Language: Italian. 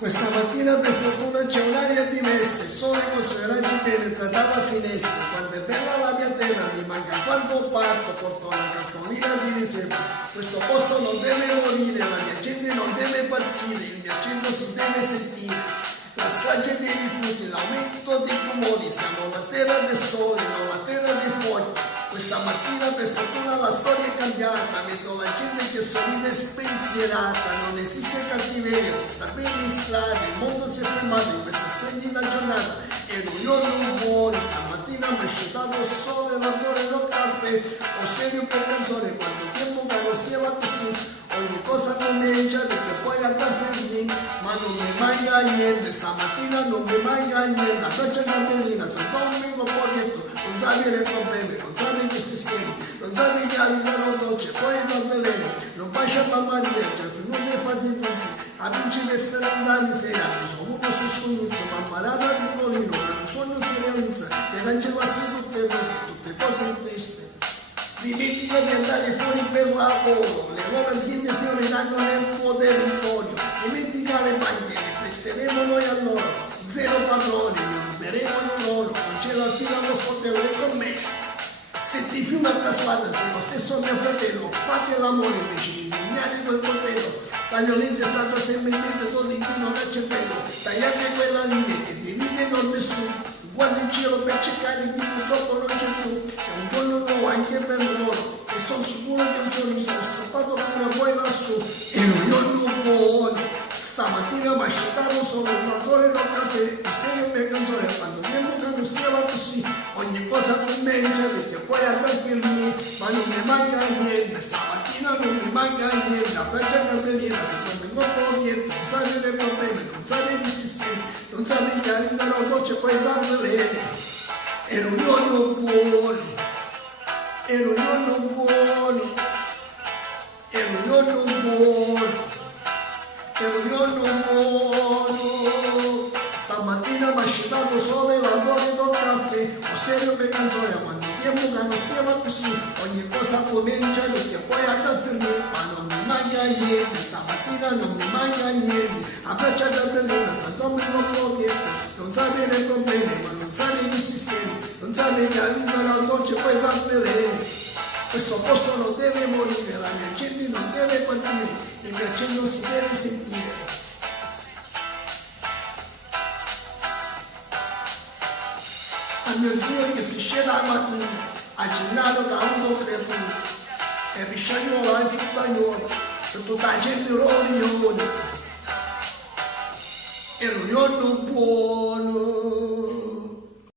Questa mattina per fortuna c'è un'aria diversa, il sole con i suoi raggi penetra dalla finestra. Quando è bella la mia terra, mi manca quando parto, porto la cartolina di riserva. Questo posto non deve morire, la mia gente non deve partire, il mio accento si deve sentire. La strage dei rifiuti, l'aumento dei tumori, siamo la terra del sole, non la terra dei fuochi. Questa mattina per fortuna la storia è cambiata, vedo la gente che sorride spensierata, non esiste cattiveria, si sta bene in strada, il mondo si è fermato in questa splendida giornata. Ero io non buono, stamattina mi è sciutato il sole, l'odore del caffè, ho stereo per canzone, quanto tempo che non stiamo così, ogni cosa comincia perché poi andare fermi, ma non mi manca niente, stamattina non mi manca niente, la faccia cappellina, Santo Domingo Poggetto, non sapere il problema, non sapere questi schemi, non sapere che arrivano dolce, poi da veleno, non bacia mamma mia, già finito le fasi infanzi, a vincere essere andati serati, sono uno sto sconizzo, ma imparata piccolino, che un sogno si realizza, che cancellasse tutte cose triste. Dimentica di andare fuori per lavoro, le loro aziende fioriranno nel tuo territorio, dimentica le banche, le presteremo noi a loro, zero padroni, non ruberemo il trono, non c'è la fila allo sportello e con me. Se ti fai un'altra squadra, sei lo stesso mio fratello, fate l'amore invece di indignare quel coltello. La violenza è stata sempre in mente, todo inquino da cervello, tagliate quella linea che divide nord e sud, guarda in cielo per cercare chi purtroppo non c'è più, è un giorno nuovo anche per loro, e sono sicuro che un giorno sono strappato pure a voi lassù, e non buono, stamattina mi ha sceltato solo un ancora non caffè, mi stereo per canzone, quando tempo che non stiamo così, ogni cosa comincia perché poi andare fermi, ma non mi manca niente, stamattina non mi manca niente, la faccia cappellina, se non vengo con niente, non sapete i problemi, non sapete questi schemi, non sapete che arrivano dolce poi vanno bene. Era un giorno buono, era un giorno buono, era un giorno buono, era un giorno buono. Stamattina mi ha sciutato il sole, l'odore del caffè, ho stereo per canzone, quando tempo che non stiamo così, ogni cosa comincia perché poi andare a finire, ma non mi manca niente, stamattina non mi manca niente, a faccia cappellina, Santo Domingo Poggetto, non sapere i problemi, ma non sapere questi schemi, non sapere che la vita è una dolce poi va bene. Questo posto non deve morire, la mia gente non deve partire, il mio accento si deve sentire. A mio zio che si scende la mattina, ha gennato che ha avuto creatura, e pisciagnolo e fruttagnolo, per tutta la gente l'orione. Era un giorno buono.